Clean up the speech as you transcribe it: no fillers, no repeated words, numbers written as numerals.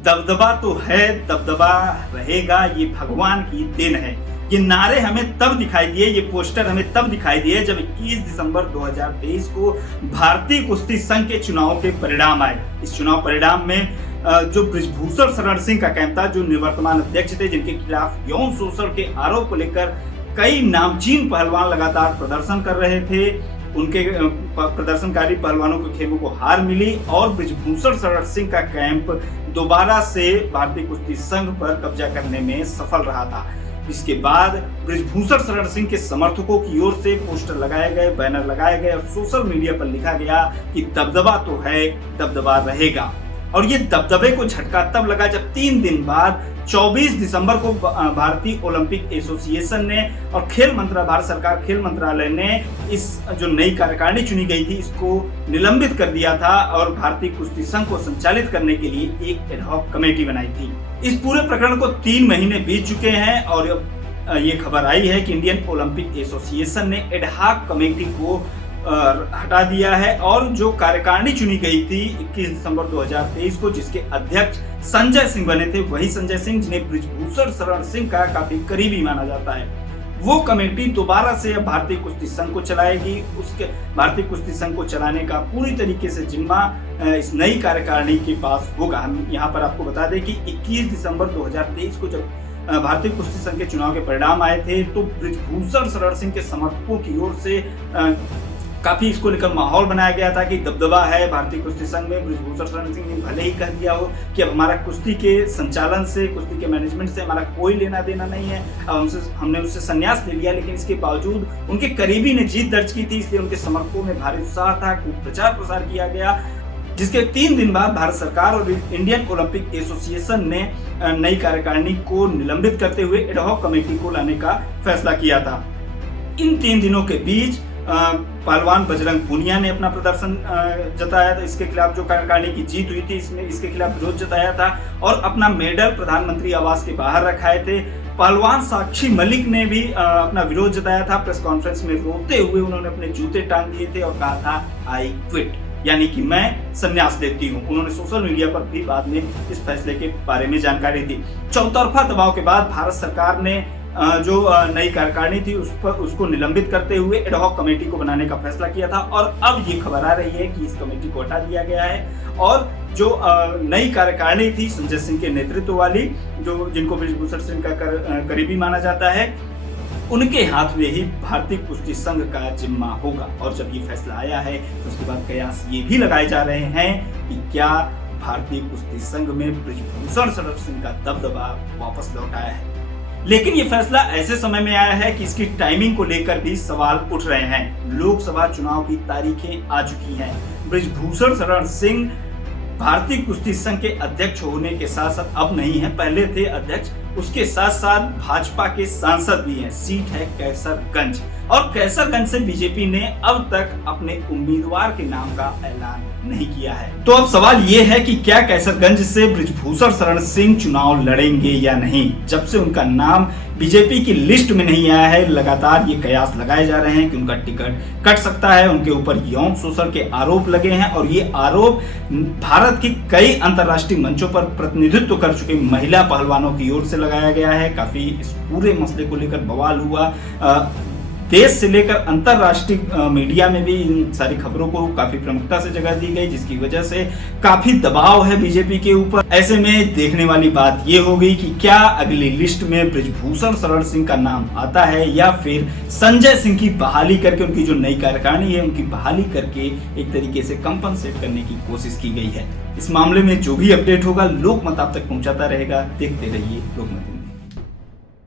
दबदबा तो है, दबदबा रहेगा, ये भगवान की देन है। ये नारे हमें तब दिखाई दिए, ये पोस्टर हमें तब दिखाई दिए जब 21 दिसंबर 2023 को भारतीय कुश्ती संघ के चुनाव के परिणाम आए। इस चुनाव परिणाम में जो बृजभूषण शरण सिंह का कैंप था, जो निवर्तमान अध्यक्ष थे, जिनके खिलाफ यौन शोषण के आरोप को लेकर कई नामचीन पहलवान लगातार प्रदर्शन कर रहे थे, उनके प्रदर्शनकारी पहलवानों के खेमों को हार मिली और बृजभूषण शरण सिंह का कैंप दोबारा से भारतीय कुश्ती संघ पर कब्जा करने में सफल रहा था। इसके बाद बृजभूषण शरण सिंह के समर्थकों की ओर से पोस्टर लगाए गए, बैनर लगाए गए और सोशल मीडिया पर लिखा गया कि दबदबा तो है, दबदबा रहेगा। और ये दबदबे को झटका तब लगा जब 3 दिन बाद 24 दिसंबर को भारतीय ओलंपिक एसोसिएशन ने और भारत सरकार खेल मंत्रालय ने इस जो नई कार्यकारिणी चुनी गई थी, इसको निलंबित कर दिया था और भारतीय कुश्ती संघ को संचालित करने के लिए एक एडहॉक कमेटी बनाई थी। इस पूरे प्रकरण को 3 महीने बीत चुके हैं और ये खबर आई है कि इंडियन ओलंपिक एसोसिएशन ने एडहॉक कमेटी को हटा दिया है और जो कार्यकारिणी चुनी गई थी 21 दिसंबर 2023 को, जिसके अध्यक्ष संजय सिंह बने थे, वही संजय सिंह जिन्हें बृजभूषण शरण सिंह का काफी करीबी माना जाता है, वो कमेटी दोबारा से भारतीय कुश्ती संघ को चलाएगी। उसके भारतीय कुश्ती संघ को चलाने का पूरी तरीके से जिम्मा इस नई कार्यकारिणी के पास होगा। हम यहाँ पर आपको बता दें कि 21 दिसंबर 2023 को जब भारतीय कुश्ती संघ के चुनाव के परिणाम आए थे तो बृजभूषण शरण सिंह के समर्थकों की ओर से काफी इसको लेकर माहौल बनाया गया था कि दबदबा है भारतीय कुश्ती संघ में। बृजभूषण शरण सिंह ने भले ही कह दिया हो कि अब हमारा कुश्ती के संचालन से, कुश्ती के मैनेजमेंट से हमारा कोई लेना देना नहीं है, अब हमने उससे संन्यास ले लिया, लेकिन इसके बावजूद उनके करीबी ने जीत दर्ज की थी, इसलिए उनके समर्थकों में भारी उत्साह था, खूब प्रचार प्रसार किया गया। जिसके 3 दिन बाद भारत सरकार और इंडियन ओलंपिक एसोसिएशन ने नई कार्यकारिणी को निलंबित करते हुए एडहॉक कमेटी को लाने का फैसला किया था। इन 3 दिनों के बीच पहलवान बजरंग पूनिया ने अपना प्रदर्शन जताया था, इसके खिलाफ जो कार्यकारिणी की जीत हुई थी इसमें इसके खिलाफ विरोध जताया था और अपना मेडल प्रधानमंत्री आवास के बाहर रखाए थे। पहलवान साक्षी मलिक ने भी अपना विरोध जताया था, प्रेस कॉन्फ्रेंस में रोते हुए उन्होंने अपने जूते टांग दिए थे और कहा था आई क्विट, यानी कि मैं संन्यास लेती हूँ। उन्होंने सोशल मीडिया पर भी बाद में इस फैसले के बारे में जानकारी दी। चौतरफा दबाव के बाद भारत सरकार ने जो नई कार्यकारिणी थी उसको निलंबित करते हुए एडहॉक कमेटी को बनाने का फैसला किया था और अब ये खबर आ रही है कि इस कमेटी को हटा दिया गया है और जो नई कार्यकारिणी थी संजय सिंह के नेतृत्व वाली, जो जिनको बृजभूषण सिंह का करीबी माना जाता है, उनके हाथ में ही भारतीय कुश्ती संघ का जिम्मा होगा। और जब ये फैसला आया है तो उसके बाद कयास ये भी लगाए जा रहे हैं कि क्या भारतीय कुश्ती संघ में बृजभूषण शरण सिंह का दबदबा वापस लौट आया है। लेकिन ये फैसला ऐसे समय में आया है कि इसकी टाइमिंग को लेकर भी सवाल उठ रहे हैं। लोकसभा चुनाव की तारीखें आ चुकी हैं। बृजभूषण शरण सिंह भारतीय कुश्ती संघ के अध्यक्ष होने के साथ साथ अब नहीं है, पहले थे अध्यक्ष, उसके साथ साथ भाजपा के सांसद भी हैं। सीट है कैसरगंज और कैसरगंज से बीजेपी ने अब तक अपने उम्मीदवार के नाम का ऐलान नहीं किया है। तो अब सवाल ये है कि क्या कैसरगंज से बृजभूषण शरण सिंह चुनाव लड़ेंगे या नहीं। जब से उनका नाम बीजेपी की लिस्ट में नहीं आया है, लगातार ये कयास लगाए जा रहे हैं कि उनका टिकट कट सकता है। उनके ऊपर यौन शोषण के आरोप लगे हैं और ये आरोप भारत की कई अंतर्राष्ट्रीय मंचों पर प्रतिनिधित्व कर चुके महिला पहलवानों की ओर से लगाया गया है। काफी इस पूरे मसले को लेकर बवाल हुआ, देश से लेकर अंतरराष्ट्रीय मीडिया में भी इन सारी खबरों को काफी प्रमुखता से जगह दी गई, जिसकी वजह से काफी दबाव है बीजेपी के ऊपर। ऐसे में देखने वाली बात ये हो गई कि क्या अगली लिस्ट में बृजभूषण शरण सिंह का नाम आता है या फिर संजय सिंह की बहाली करके, उनकी जो नई कार्यकारिणी है उनकी बहाली करके एक तरीके से कंपनसेट करने की कोशिश की गई है। इस मामले में जो भी अपडेट होगा लोकमत आप तक पहुंचाता रहेगा। देखते रहिए लोकमत।